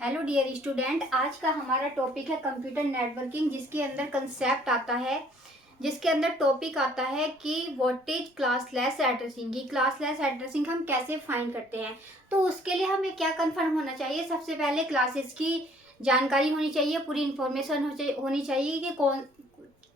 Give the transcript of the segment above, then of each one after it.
Hello dear student, आज का हमारा टॉपिक है कंप्यूटर नेटवर्किंग, जिसके अंदर कंसेप्ट आता है, जिसके अंदर टॉपिक आता है कि व्हाट इज क्लासलेस एड्रेसिंग। की क्लासलेस एड्रेसिंग हम कैसे फाइंड करते हैं। तो उसके लिए हमें क्या कंफर्म होना चाहिए। सबसे पहले क्लासेस की जानकारी होनी चाहिए, पूरी इंफॉर्मेशन होनी चाहिए कि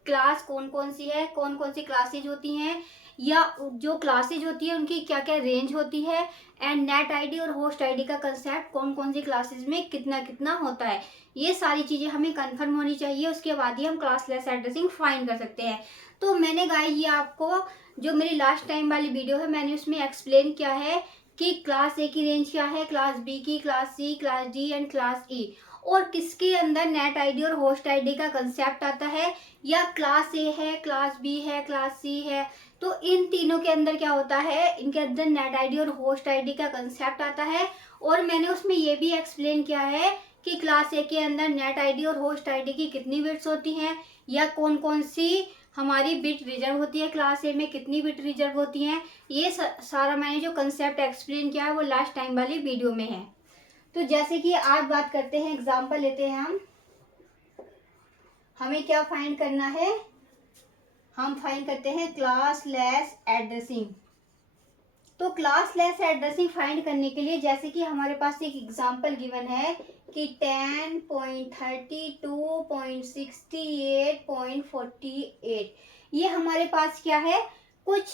क्लास कौन कौन सी है, कौन कौन सी क्लासेज होती हैं, या जो क्लासेज होती है उनकी क्या क्या रेंज होती है, एंड नेट आईडी और होस्ट आईडी का कंसेप्ट कौन कौन सी क्लासेज में कितना कितना होता है। ये सारी चीज़ें हमें कंफर्म होनी चाहिए, उसके बाद ही हम क्लासलेस एड्रेसिंग फाइंड कर सकते हैं। तो मैंने गाइस ये आपको जो मेरी लास्ट टाइम वाली वीडियो है मैंने उसमें एक्सप्लेन किया है कि क्लास ए की रेंज क्या है, क्लास बी की, class C, class D and class E, और किसके अंदर नेट आईडी और होस्ट आईडी का कंसेप्ट आता है, या क्लास ए है, क्लास बी है, क्लास सी है। तो इन तीनों के अंदर क्या होता है, इनके अंदर नेट आईडी और होस्ट आईडी का कंसेप्ट आता है। और मैंने उसमें ये भी एक्सप्लेन किया है कि क्लास ए के अंदर नेट आईडी और होस्ट आईडी की कितनी बिट्स होती हैं, या कौन कौन सी हमारी बिट रिजर्व होती है, क्लास ए में कितनी बिट रिजर्व होती हैं। ये सारा मैंने जो कंसेप्ट एक्सप्लेन किया है वो लास्ट टाइम वाली वीडियो में है। तो जैसे कि आज बात करते हैं, एग्जाम्पल लेते हैं हमें क्या फाइंड करना है। हम फाइंड करते हैं क्लासलेस एड्रेसिंग। तो क्लासलेस एड्रेसिंग फाइंड करने के लिए जैसे कि हमारे पास एक एग्जांपल गिवन है कि 10.32.68.48 ये हमारे पास क्या है, कुछ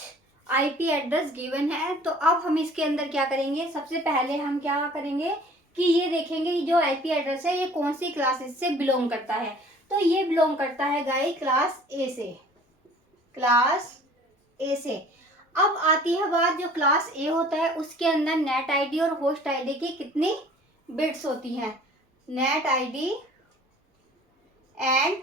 आईपी एड्रेस गिवन है। तो अब हम इसके अंदर क्या करेंगे, सबसे पहले हम क्या करेंगे कि ये देखेंगे कि जो आईपी एड्रेस है ये कौन सी क्लासेस से बिलोंग करता है। तो ये बिलोंग करता है गाइस क्लास ए से, क्लास ए से। अब आती है बात, जो क्लास ए होता है उसके अंदर नेट आईडी और होस्ट आईडी की कितनी बिट्स होती हैं। Net ID and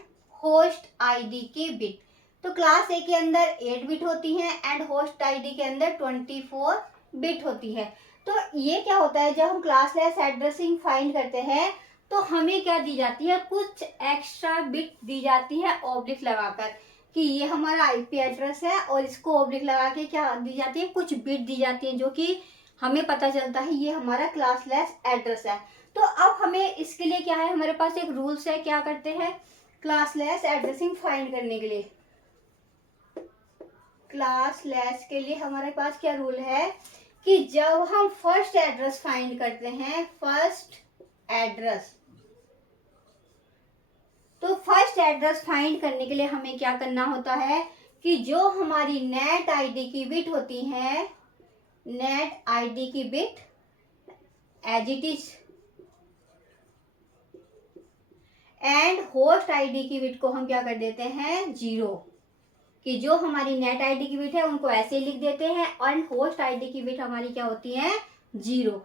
host ID की बिट, तो क्लास ए के अंदर 8 बिट होती हैं एंड होस्ट आईडी के अंदर 24 बिट होती है। तो ये क्या होता है, जब हम क्लासलेस एड्रेसिंग फाइंड करते हैं तो हमें क्या दी जाती है, कुछ एक्स्ट्रा बिट दी जाती है ऑब्लिक लगाकर, कि ये हमारा आईपी एड्रेस है और इसको ऑब्लिक लगा के क्या दी जाती है, कुछ बिट दी जाती है, जो कि हमें पता चलता है ये हमारा क्लासलेस एड्रेस है। तो अब हमें इसके लिए क्या है, हमारे पास एक रूल्स है, क्या करते हैं क्लासलेस एड्रेसिंग फाइंड करने के लिए। क्लासलेस के लिए हमारे पास क्या रूल है कि जब हम फर्स्ट एड्रेस फाइंड करते हैं, फर्स्ट एड्रेस, तो फर्स्ट एड्रेस फाइंड करने के लिए हमें क्या करना होता है कि जो हमारी नेट आईडी की बिट होती है, नेट आईडी की bit as it is, and host ID की बिट को हम क्या कर देते हैं 0, कि जो हमारी नेट आईडी की बिट है उनको ऐसे लिख देते हैं, और होस्ट आईडी की बिट हमारी क्या होती है 0।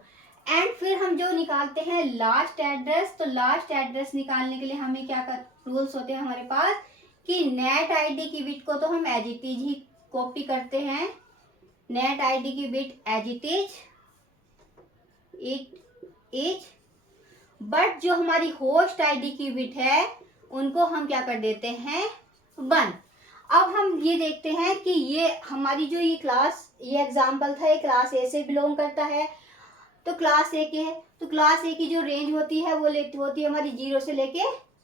एंड फिर हम जो निकालते हैं लास्ट एड्रेस, तो लास्ट एड्रेस निकालने के लिए हमें क्या रूल्स होते हैं हमारे पास कि नेट आईडी की बिट को तो हम एज इट इज ही कॉपी करते हैं, नेट आईडी की bit as it is, but जो हमारी होस्ट आईडी की बिट है उनको हम क्या कर देते हैं 1। अब हम ये देखते हैं कि ये हमारी जो ये क्लास, ये एग्जाम्पल था, ये क्लास ए से बिलोंग करता है, तो क्लास ए के है, तो क्लास ए की जो रेंज होती है वो होती है हमारी 0 से लेके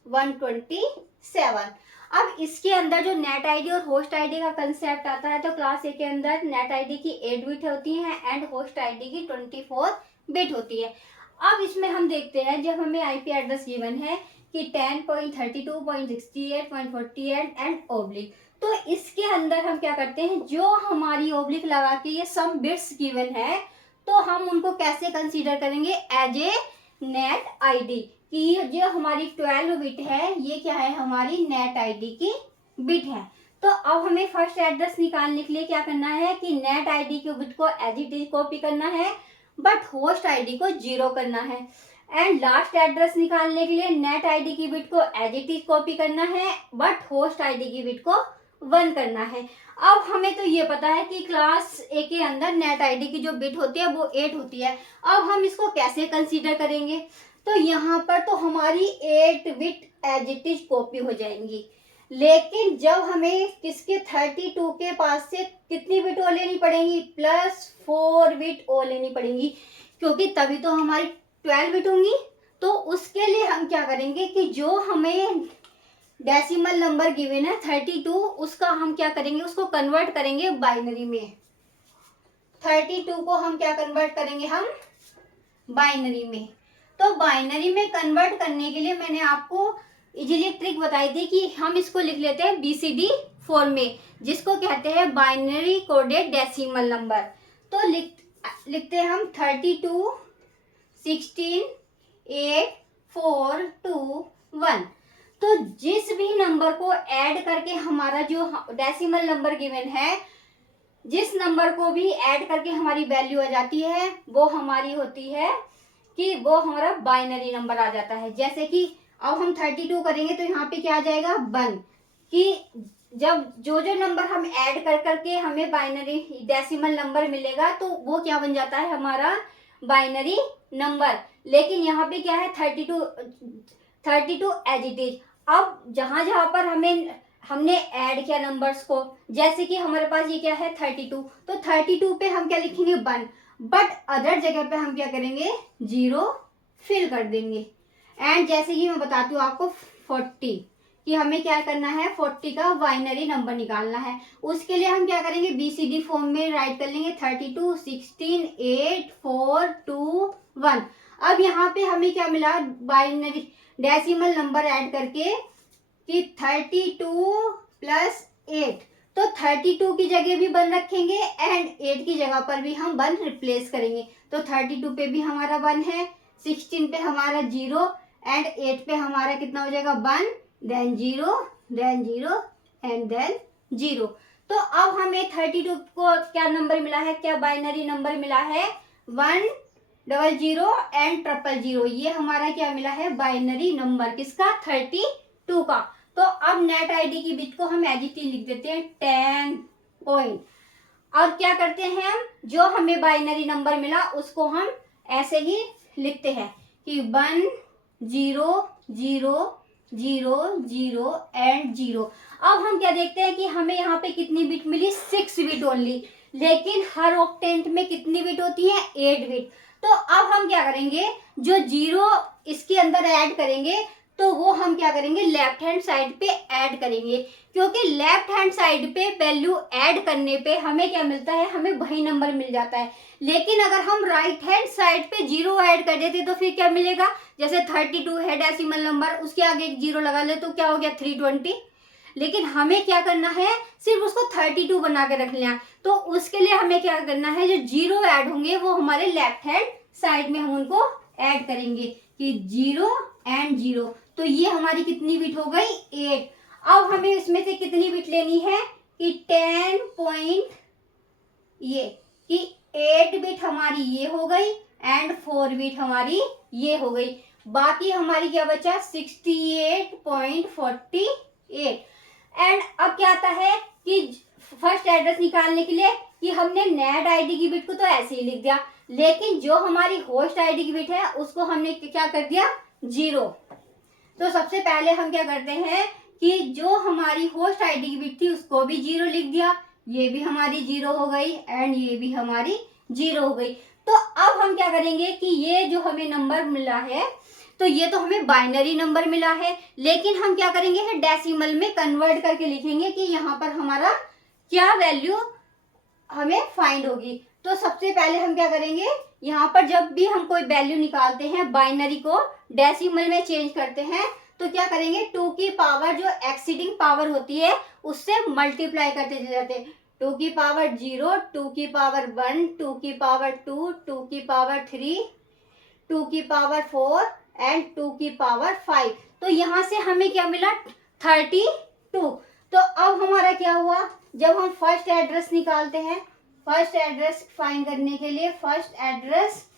127। अब इसके अंदर जो नेट आईडी और होस्ट आईडी का कंसेप्ट आता है, तो क्लास ए के अंदर नेट आईडी की 8 बिट होती है एंड होस्ट आईडी की 24 बिट होती है। अब इसमें हम देखते हैं, जब हमें आईपी एड्रेस गिवन है कि 10.32.68.48 एंड ओब्लिक, तो इसके अंदर हम क्या करते हैं, जो हमारी ओब्लिक लगा के ये सम बिट्स गिवन है, तो हम उनको कैसे कंसीडर करेंगे एज ए नेट आईडी, कि जो हमारी 12 बिट है ये क्या है, हमारी नेट आईडी की बिट है। तो अब हमें फर्स्ट एड्रेस निकालने के लिए क्या करना है कि नेट आईडी की बिट को एज इट इज कॉपी करना है, बट होस्ट आईडी को 0 करना है। एंड लास्ट एड्रेस निकालने के लिए नेट आईडी की बिट को एज इट इज कॉपी करना है, बट होस्ट आईडी की बिट को 1 करना है। अब हमें तो ये पता है कि क्लास ए के अंदर नेट आईडी की जो बिट होती है वो 8 होती है। अब हम इसको कैसे कंसीडर करेंगे, तो यहाँ पर तो हमारी 8 bit as it is copy हो जाएंगी, लेकिन जब हमें किसके 32 के पास से कितनी बिट और लेनी पड़ेगी, +4 बिट और लेनी पड़ेगी, क्योंकि तभी तो हमारी 12 बिट होंगी। तो उसके लिए हम क्या करेंगे कि जो हमें डेसिमल नंबर गिवन है 32, उसका हम क्या करेंगे, उसको कन्वर्ट करेंगे बाइनरी में। 32 को हम क्या कन्वर्ट करेंगे, हम बाइनरी में। तो बाइनरी में कन्वर्ट करने के लिए मैंने आपको इजीली ट्रिक बताई थी कि हम इसको लिख लेते हैं BCD फॉर्म में, जिसको कहते हैं बाइनरी कोडेड डेसिमल नंबर। तो लिखते हैं हम 32 16 8 4 2 1। तो जिस भी नंबर को ऐड करके हमारा जो डेसिमल नंबर गिवन है, जिस नंबर को भी ऐड करके हमारी वैल्यू आ जाती है, वो हमारी होती है कि वो हमारा बाइनरी नंबर आ जाता है। जैसे कि अब हम 32 करेंगे तो यहाँ पे क्या आ जाएगा 1, कि जब जो नंबर हम ऐड कर करके हमें बाइनरी डेसिमल नंबर मिलेगा तो वो क्या बन जाता है, हमारा बाइनरी नंबर। लेकिन यहाँ पे क्या है 32 एज इट इज। अब जहां जहां पर हमने ऐड किया नंबर्स को, जैसे कि हमारे पास ये क्या है 32, तो 32 पे हम क्या लिखेंगे 1, बट अदर जगह पे हम क्या करेंगे 0 फिल कर देंगे। एंड जैसे कि मैं बताती हूँ आपको 40, कि हमें क्या करना है 40 का बाइनरी नंबर निकालना है। उसके लिए हम क्या करेंगे BCD फॉर्म में राइट कर लेंगे 32 16 8 4 2 1। अब यहाँ पे हमें क्या मिला बाइनरी डेसिमल नंबर ऐड करके कि 32 प्लस 8, तो 32 की जगह भी 1 रखेंगे एंड 8 की जगह पर भी हम 1 रिप्लेस करेंगे। तो 32 पे भी हमारा 1 है, 16 पे हमारा 0 एंड 8 पे हमारा कितना हो जाएगा 1, देन 0 देन 0 एंड देन 0। तो अब हमें 32 को क्या नंबर मिला है, क्या बाइनरी नंबर मिला है 100 एंड 000। ये हमारा क्या मिला है बाइनरी नंबर, किसका 32 का। तो अब नेट आईडी की बिट को हम एज इट इज लिख देते हैं 10 पॉइंट। और क्या करते हैं हम, जो हमें बाइनरी नंबर मिला उसको हम ऐसे ही लिखते हैं कि 1 0 0 0 0 एंड 0। अब हम क्या देखते हैं कि हमें यहाँ पे कितनी बिट मिली 6 बिट ओनली, लेकिन हर ऑक्टेंट में कितनी बिट होती है 8 बिट। तो अब हम क्या करेंगे, जो 0 इसके अंदर ऐड करेंगे तो वो हम क्या करेंगे लेफ्ट हैंड साइड पे ऐड करेंगे, क्योंकि लेफ्ट हैंड साइड पे वैल्यू ऐड करने पे हमें क्या मिलता है, हमें वही नंबर मिल जाता है। लेकिन अगर हम राइट हैंड साइड पे 0 ऐड कर देते तो फिर क्या मिलेगा, जैसे 32 है डेसिमल नंबर, उसके आगे एक 0 लगा ले तो क्या हो गया 320। लेकिन हमें क्या करना है, सिर्फ उसको 32 बना के रख लिया। तो उसके लिए हमें क्या करना है, जो 0 ऐड होंगे वो हमारे लेफ्ट हैंड साइड में हम उनको ऐड करेंगे कि 0 एंड 0। तो ये हमारी कितनी बिट हो गई 8। अब हमें इसमें से कितनी बिट लेनी है कि 10 पॉइंट, ये कि 8 बिट हमारी ये हो गई एंड 4 बिट हमारी ये हो गई। बाकी हमारी क्या बचा 68.48। एंड अब क्या आता है कि फर्स्ट एड्रेस निकालने के लिए कि हमने नेट आईडी की बिट को तो ऐसे ही लिख दिया, लेकिन जो हमारी होस्ट आईडी की बिट है उसको हमने क्या कर दिया 0। तो सबसे पहले हम क्या करते हैं कि जो हमारी होस्ट आईडी की बिट थी उसको भी 0 लिख दिया, ये भी हमारी 0 हो गई एंड ये भी हमारी 0 हो गई। तो अब हम क्या करेंगे कि ये जो हमें नंबर मिला है, तो ये तो हमें बाइनरी नंबर मिला है, लेकिन हम क्या करेंगे डेसिमल में कन्वर्ट करके लिखेंगे कि यहाँ पर हमारा क्या वैल्यू हमें फाइंड होगी। तो सबसे पहले हम क्या करेंगे, यहाँ पर जब भी हम कोई वैल्यू निकालते हैं बाइनरी को डेसिमल में चेंज करते हैं तो क्या करेंगे 2 की पावर जो एक्सीडिंग पावर होती है उससे मल्टीप्लाई करते जाते हैं। 2 की पावर 0, 2 की पावर 1, 2 की पावर 2, 2 की पावर 3, 2 की पावर 4 एंड 2 की पावर 5। तो यहाँ से हमें क्या मिला 32। तो अब हमारा क्या हुआ, जब हम फर्स्ट एड्रेस निकालते हैं, फर्स्ट एड्रेस फाइंड करने के लिए फर्स्ट एड्रेस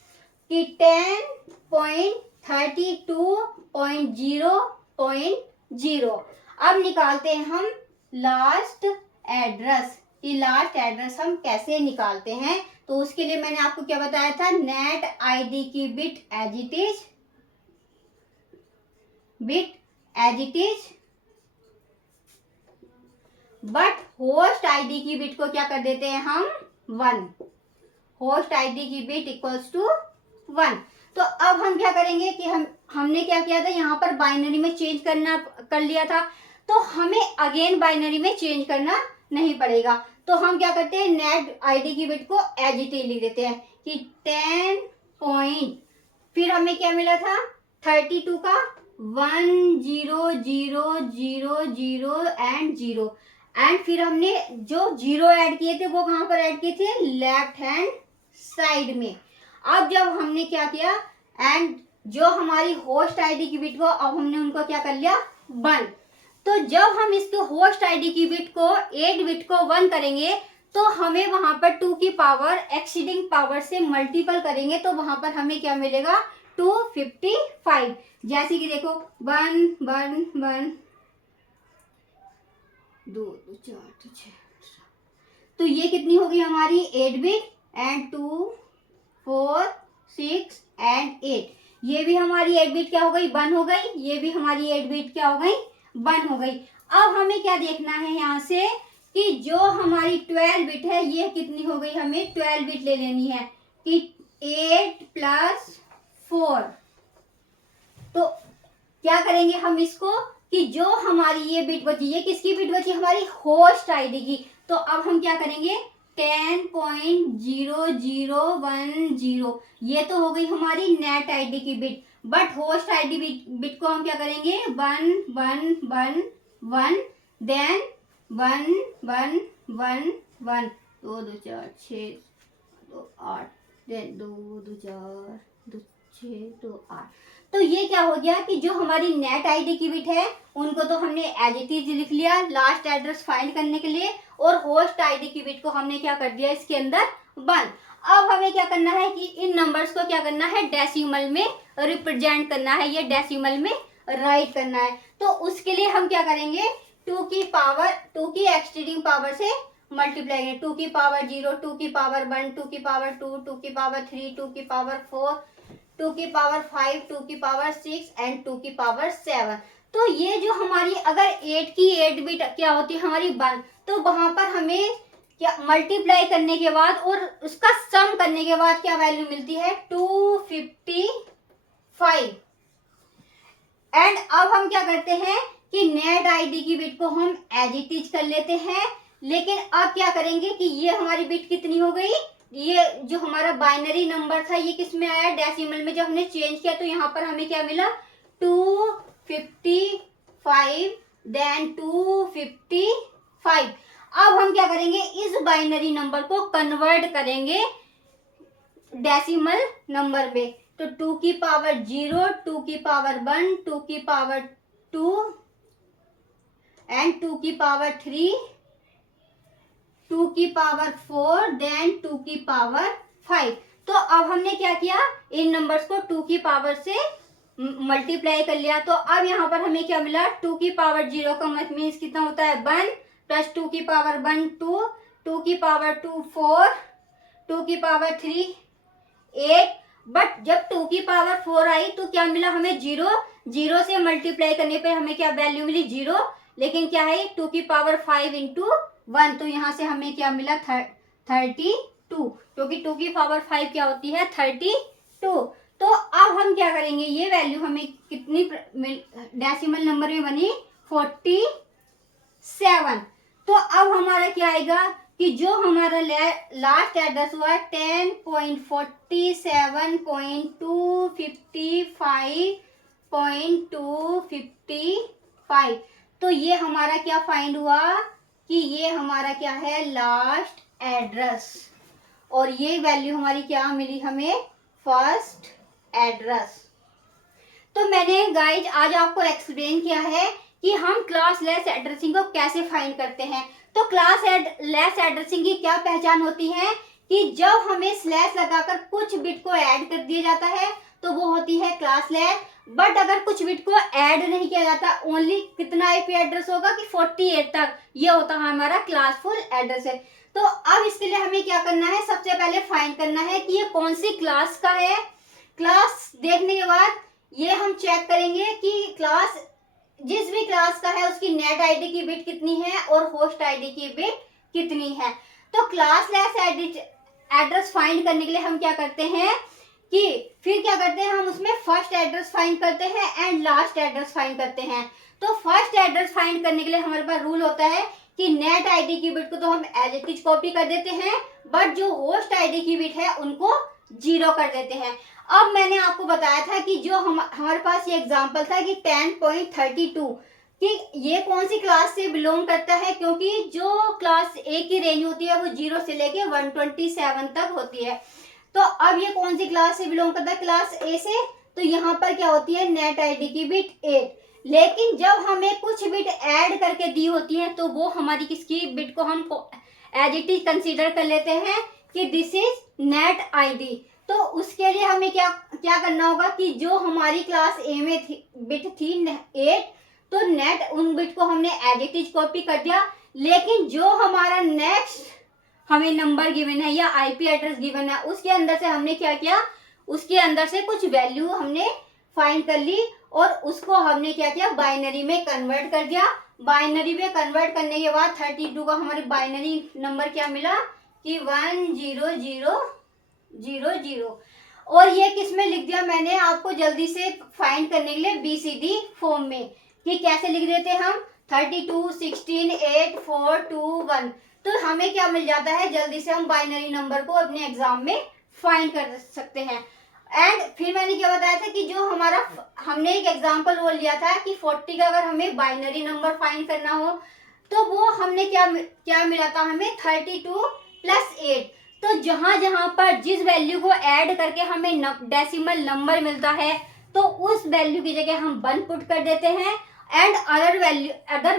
की 10.32.0.0। अब निकालते हैं हम लास्ट एड्रेस, कि लास्ट एड्रेस हम कैसे निकालते हैं। तो उसके लिए मैंने आपको क्या बताया था, नेट आईडी की bit as it is, but host ID की बिट को क्या कर देते हैं हम 1। होस्ट आईडी की बिट इक्वल्स टू 1। तो अब हम क्या करेंगे कि हमने क्या किया था, यहाँ पर बाइनरी में चेंज कर लिया था, तो हमें अगेन बाइनरी में चेंज करना नहीं पड़ेगा। तो हम क्या करते हैं, नेट आईडी की बिट को एज इट इज लिख देते हैं कि 10 पॉइंट, फिर हमें क्या मिला था 32 का 1 0 0 0 0 एंड 0, एंड फिर हमने जो 0 ऐड किए थे वो कहाँ पर ऐड किए थे, लेफ्ट हैंड साइड में। अब जब हमने क्या किया, एंड जो हमारी होस्ट आईडी की बिट को अब हमने उनको क्या कर लिया 1। तो जब हम इसके होस्ट आईडी की बिट को 8 बिट को 1 करेंगे तो हमें वहां पर 2 की पावर एक्सीडिंग पावर से मल्टीपल करेंगे तो वहां पर हमें क्या मिलेगा 255। जैसे कि देखो 1 1 1 2 2 4 6, तो ये कितनी होगी हमारी 8 बिट, एंड 2 4 6 एंड 8, ये भी हमारी 8 बिट क्या हो गई 1 हो गई, ये भी हमारी 8 बिट क्या हो गई 1 हो गई। अब हमें क्या देखना है यहाँ से कि जो हमारी 12 बिट है ये कितनी हो गई, हमें 12 बिट ले लेनी है कि 8 + 4। तो क्या करेंगे हम इसको कि जो हमारी ये बिट बची, ये किसकी बिट बची, हमारी होस्ट आईडी की। तो अब हम क्या करेंगे 10.0010, ये तो हो गई हमारी नेट आईडी की bit, but host ID bit को हम क्या करेंगे 1 1 1 1, देन 1 1 1 1, 2 2 4 6 2 8, देन 2 2 4 2 6 2 8। तो ये क्या हो गया कि जो हमारी नेट आईडी की बिट है उनको तो हमने एज इट इज लिख लिया लास्ट एड्रेस फाइंड करने के लिए, और होस्ट आईडी की बिट को हमने क्या कर दिया इसके अंदर 1। अब हमें क्या करना है कि इन नंबर्स को क्या करना है डेसिमल में रिप्रेजेंट करना है, ये डेसिमल में राइट करना है। तो उसके लिए हम क्या करेंगे 2 की एक्सटीडिंग पावर से मल्टीप्लाई करेंगे, 2 की पावर 0, 2 की पावर 1, 2 की पावर 2, 2 की पावर 3, 2 की पावर 4, 2 की पावर 5, 2 की पावर 6 एंड 2 की पावर 7। तो ये जो हमारी अगर 8 की 8 बिट क्या होती है हमारी 1, तो वहां पर हमें क्या मल्टीप्लाई करने के बाद और उसका सम करने के बाद क्या वैल्यू मिलती है 255। एंड अब हम क्या करते हैं कि नेट आईडी की बिट को हम एज इट इज कर लेते हैं, लेकिन अब क्या करेंगे कि ये हमारी बिट कितनी हो गई, ये जो हमारा बाइनरी नंबर था ये किस में आया डेसिमल में, जब हमने चेंज किया तो यहाँ पर हमें क्या मिला 255, देन 255। अब हम क्या करेंगे इस बाइनरी नंबर को कन्वर्ट करेंगे डेसिमल नंबर में। तो 2 की पावर 0, 2 की पावर 1, 2 की पावर 2 एंड 2 की पावर 3, 2 की पावर 4, देन 2 की पावर 5। तो अब हमने क्या किया इन नंबर्स को 2 की पावर से मल्टीप्लाई कर लिया। तो अब यहाँ पर हमें क्या मिला 2 की पावर 0 का मीन्स कितना होता है 1, प्लस 2 की पावर 1 2, 2 की पावर 2 4, 2 की पावर 3 8। बट जब 2 की पावर 4 आई तो क्या मिला हमें 0, 0 से मल्टीप्लाई करने पे हमें क्या वैल्यू मिली 0, लेकिन क्या है 2 की पावर 5 इंटू 1, तो यहाँ से हमें क्या मिला 32, क्योंकि 2 की पावर 5 क्या होती है 32। तो अब हम क्या करेंगे ये वैल्यू हमें कितनी डेसिमल नंबर में बनी 47। तो अब हमारा क्या आएगा कि जो हमारा लास्ट एड्रेस हुआ 10.47.255.255, तो ये हमारा क्या फाइंड हुआ कि ये हमारा क्या है लास्ट एड्रेस, और ये वैल्यू हमारी क्या मिली हमें फर्स्ट एड्रेस। तो मैंने गाइज आज आपको एक्सप्लेन किया है कि हम क्लास लेस एड्रेसिंग को कैसे फाइंड करते हैं। तो क्लास लेस एड्रेसिंग की क्या पहचान होती है कि जब हमें स्लैश लगाकर कुछ बिट को ऐड कर दिया जाता है तो वो होती है क्लास लेस। बट अगर कुछ बिट को ऐड नहीं किया जाता, ओनली कितना आईपी एड्रेस होगा कि 48 तक, ये होता है हमारा क्लासफुल एड्रेस है। तो अब इसके लिए हमें क्या करना है, सबसे पहले फाइंड करना है कि ये कौन सी क्लास का है। क्लास देखने के बाद ये हम चेक करेंगे कि क्लास जिस भी क्लास का है उसकी नेट आईडी की बिट कितनी है और होस्ट आईडी की बिट कितनी है। तो क्लास लेस एड्रेस फाइंड करने के लिए हम क्या करते हैं कि फिर क्या करते हैं हम उसमें फर्स्ट एड्रेस फाइंड करते हैं एंड लास्ट एड्रेस फाइंड करते हैं। तो फर्स्ट एड्रेस फाइंड करने के लिए हमारे पास रूल होता है कि नेट आईडी की बिट को तो हम एज इट इज कॉपी कर देते हैं, बट जो होस्ट आईडी की बिट है उनको 0 कर देते हैं। अब मैंने आपको बताया था कि जो हमारे पास ये एग्जांपल था कि 10.32 कि ये कौन सी क्लास से बिलोंग करता है, क्योंकि जो क्लास ए की रेंज होती है वो 0 से लेके 127 तक होती है। तो अब ये कौन सी क्लास से बिलोंग करता है, क्लास ए से। तो यहाँ पर क्या होती है नेट आईडी की बिट 8। लेकिन जब हमें कुछ बिट ऐड करके दी होती है तो वो हमारी किसकी बिट को हम एज इट इज कंसीडर कर लेते हैं कि दिस इज नेट आईडी। तो उसके लिए हमें क्या क्या करना होगा कि जो हमारी क्लास ए में बिट थी 8, तो नेट उन बिट को हमने एज इट इज कॉपी कर दिया। लेकिन जो हमारा नेक्स्ट हमें नंबर गिवन है या आईपी एड्रेस गिवन है उसके अंदर से हमने क्या किया, उसके अंदर से कुछ वैल्यू हमने फाइंड कर ली और उसको हमने क्या किया, बाइनरी में कन्वर्ट कर दिया। बाइनरी में कन्वर्ट करने के बाद 32 का हमारे बाइनरी नंबर क्या मिला कि 10000। और ये किस में लिख दिया मैंने आपको जल्दी से फाइंड करने के लिए BCD फॉर्म में, कि कैसे लिख देते हम 32 16 8 4 2 1। तो हमें क्या मिल जाता है, जल्दी से हम बाइनरी नंबर को अपने एग्जाम में फाइंड कर सकते हैं। एंड फिर मैंने क्या बताया था कि जो हमारा हमने एक एग्जांपल वो लिया था कि 40 का अगर हमें बाइनरी नंबर फाइंड करना हो तो वो हमने क्या मिला था हमें 32 + 8। तो जहां जहां पर जिस वैल्यू को ऐड करके हमें डेसिमल नंबर मिलता है तो उस वैल्यू की जगह हम 1 पुट कर देते हैं एंड अदर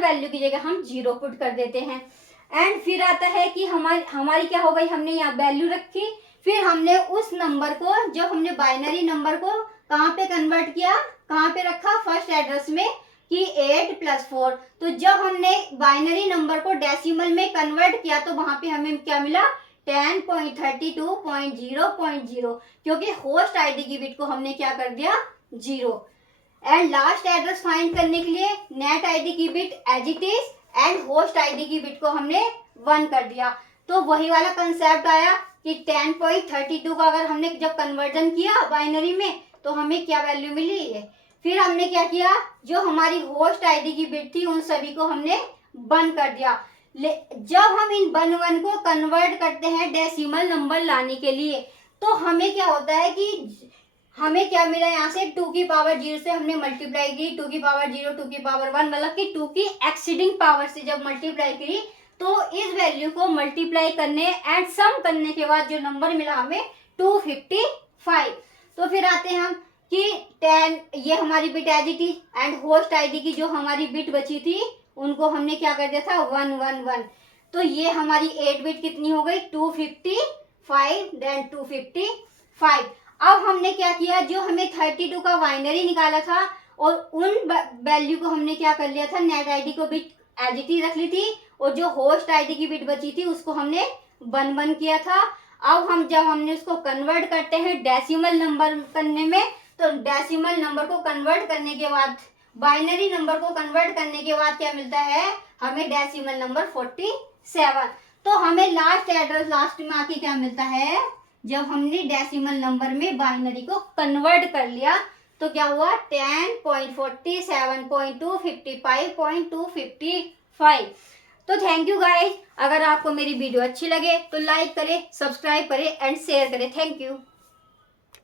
वैल्यू की जगह हम 0 पुट कर देते हैं। एंड फिर आता है कि हमारी क्या हो गई, हमने यहाँ वैल्यू रखी, फिर हमने उस नंबर को, जब हमने बाइनरी नंबर को कहाँ पे कन्वर्ट किया, कहाँ पे रखा, फर्स्ट एड्रेस में कि 8 + 4। तो जब हमने बाइनरी नंबर को डेसिमल में कन्वर्ट किया तो वहां पे हमें क्या मिला 10.32.0.0, क्योंकि होस्ट आईडी की बिट को हमने क्या कर दिया 0। एंड लास्ट एड्रेस फाइंड करने के लिए नेट आईडी की bit as it is and host ID की बिट को हमने 1 कर दिया। तो वही वाला कंसेप्ट आया कि 10.32 का अगर हमने जब कन्वर्जन किया बाइनरी में तो हमें क्या वैल्यू मिली है। फिर हमने क्या किया, जो हमारी होस्ट आईडी की बिट थी उन सभी को हमने 1 कर दिया। जब हम इन 1 को कन्वर्ट करते हैं डेसिमल नंबर लाने के लिए तो हमें क्या होता है कि हमें क्या मिला, यहाँ से 2 की पावर 0 से हमने मल्टीप्लाई की, 2 की पावर 0 2 की पावर 1, मतलब कि 2 की एक्सीडिंग पावर से जब मल्टीप्लाई करी तो इस वैल्यू को मल्टीप्लाई करने एंड सम करने के बाद जो नंबर मिला हमें 255। तो फिर आते हैं हम कि 10 ये हमारी bit as it is and host ID की जो हमारी बिट बची थी उनको हमने क्या कर दिया था 111। तो ये हमारी 8 बिट कितनी हो गई 255 देन 255। अब हमने क्या किया, जो हमें 32 का बाइनरी निकाला था और उन वैल्यू को हमने क्या कर लिया था, नेट आईडी को बिट एज इट इज रख ली थी और जो होस्ट आईडी की बिट बची थी उसको हमने 1 किया था। अब जब हमने उसको कन्वर्ट करते हैं डेसिमल नंबर करने में, तो डेसिमल नंबर को कन्वर्ट करने के बाद, बाइनरी नंबर को कन्वर्ट करने के बाद क्या मिलता है हमें डेसिमल नंबर 47। तो हमें लास्ट एड्रेस लास्ट में आके क्या मिलता है, जब हमने डेसिमल नंबर में बाइनरी को कन्वर्ट कर लिया तो क्या हुआ 10.47.255.255। तो थैंक यू गाइस, अगर आपको मेरी वीडियो अच्छी लगे तो लाइक करें, सब्सक्राइब करें एंड शेयर करें। Thank you.